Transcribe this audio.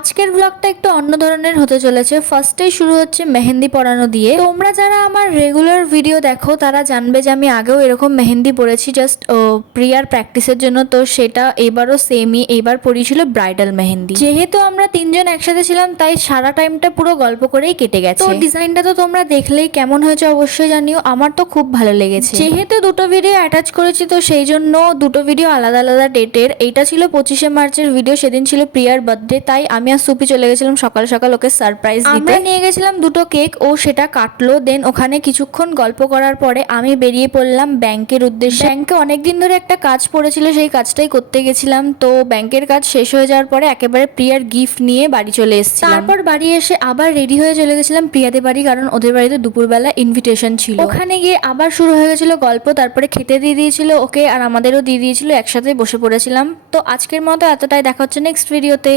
আজকের ব্লগটা একটু অন্য ধরনের হতে চলেছে। ফার্স্টেই শুরু হচ্ছে মেহেন্দি পরানো দিয়ে। তোমরা যারা আমার রেগুলার ভিডিও দেখো তারা জানবে যে আমি আগেও এরকম মেহেন্দি পরেছি জাস্ট প্রিয়ার প্র্যাকটিসের জন্য। তো সেটা এবারও সেমই, এবার পরিয়েছিল ব্রাইডাল মেহেন্দি। যেহেতু আমরা তিনজন একসাথে ছিলাম তাই সারা টাইমটা পুরো গল্প করেই কেটে গেছে। তো ডিজাইনটা তো তোমরা দেখলেই কেমন হয়েছে অবশ্যই জানিও। আমার তো খুব ভালো লেগেছে। যেহেতু দুটো ভিডিও অ্যাটাচ করেছি তো সেই জন্য দুটো ভিডিও আলাদা আলাদা ডেটের। এইটা ছিল 25শে মার্চের ভিডিও, সেদিন ছিল প্রিয়ার বার্থডে, তাই আমি আর সুপি চলে গেছিলাম সকাল সকাল ওকে সারপ্রাইজ দিতে। আমরা নিয়ে গেছিলাম দুটো কেক, ও সেটা কাটলো। দেন ওখানে কিছুক্ষণ গল্প করার পরে আমি বেরিয়ে পড়লাম ব্যাংকের উদ্দেশ্যে। ব্যাংকে অনেকদিন ধরে একটা কাজ পড়েছিল, সেই কাজটাই করতে গেছিলাম। তো ব্যাংকের কাজ শেষ হয়ে যাওয়ার পরে একেবারে প্রিয়ার গিফট নিয়ে বাড়ি চলে এসেছিলাম। তারপর বাড়ি এসে আবার রেডি হয়ে চলে গেছিলাম প্রিয়াদের বাড়ি, কারণ ওদের বাড়িতে দুপুরবেলা ইনভিটেশন ছিল। ওখানে গিয়ে আবার শুরু হয়ে গেছিল গল্প, তারপরে খেতে দিয়ে দিয়েছিল ওকে আর আমাদেরও দিয়ে দিয়েছিল, একসাথে বসে পড়েছিলাম। তো আজকের মতো এতটাই, দেখা হচ্ছে নেক্সট ভিডিওতে।